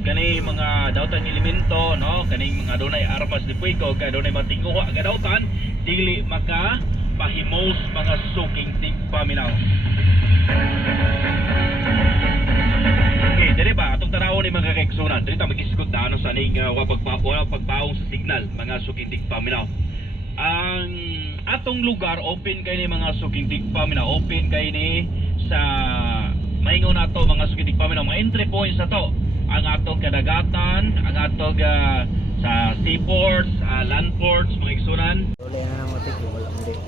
kani mga dawtan elemento, no, kaning mga dunay armas ni Puiko, kay dunay matinguha nga dawtan dili maka pahimos mga suking tigpaminaw. Okay, dire ba atong tanawon ni mga kaigsunan, dili ta mag-isgot na ano sa ning pagpaong sa signal mga suking tigpaminaw. Ang atong lugar open kay ni mga suking tigpaminaw, open kay ni sa maingon nato mga suking tigpaminaw, mga entry points na to. Ang atong kadagatan, ang atong sa seaports, land ports, mga igsunan. Wala na nang matik, wala mo di.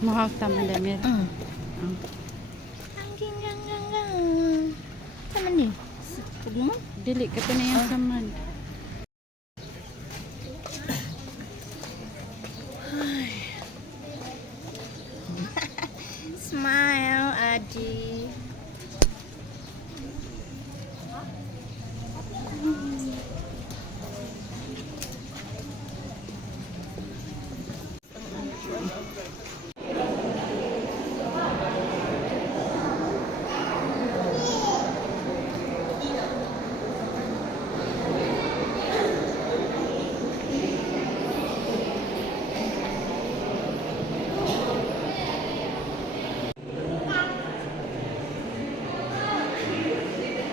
Mahal taman damit. Taman ni. Pugmo? Dili ka pa na yung saman. Smile, Adi.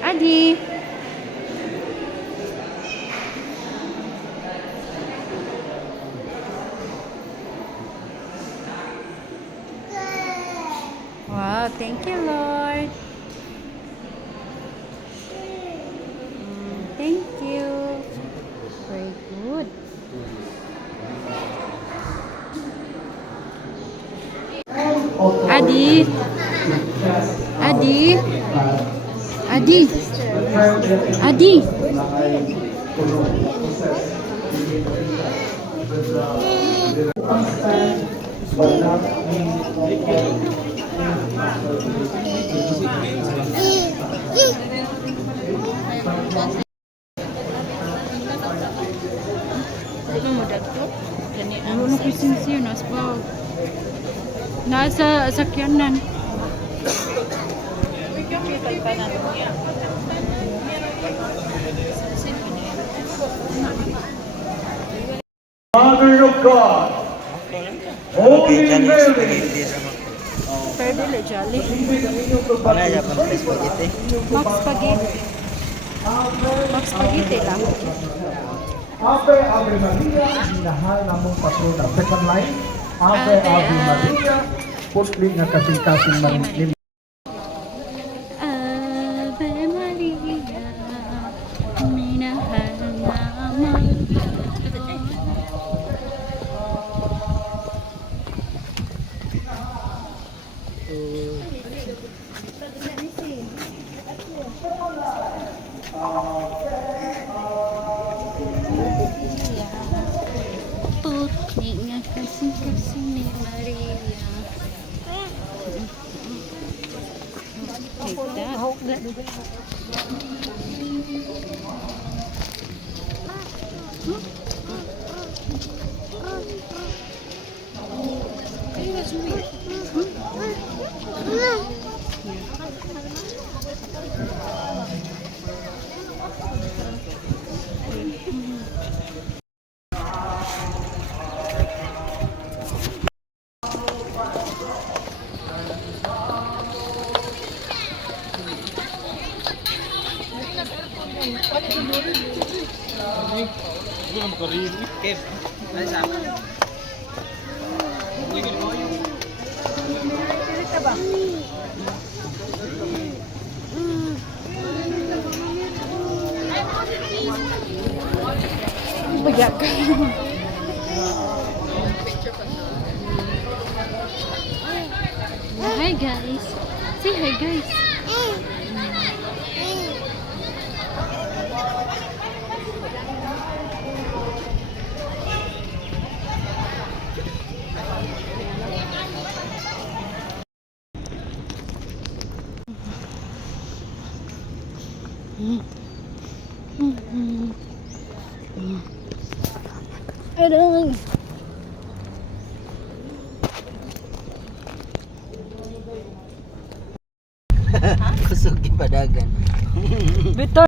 Adi. Wow, thank you, Lord. Thank you. Very good. Adi. Adi. Adi. Adi. Ano mo dagto? Gani ang Ano sincere na sa nasa sakyanan. pa na niya. Mother of God, Holy Mary, Pero dili jolly. Ano ya pang spaghetti? Max spaghetti. Max spaghetti lang. Ave Ave Maria, minahal namong patrona. Second line, Ave Ave Maria, putli nga kasing-kasing man Ave Maria, minahal namang putli nga kasing-kasing ni Maria. Like that. ko na makarin. Kev, ano sa akin? Bagyak ka. Hi guys. Say hi guys. Aray. Kusog yung padagan. Bitor.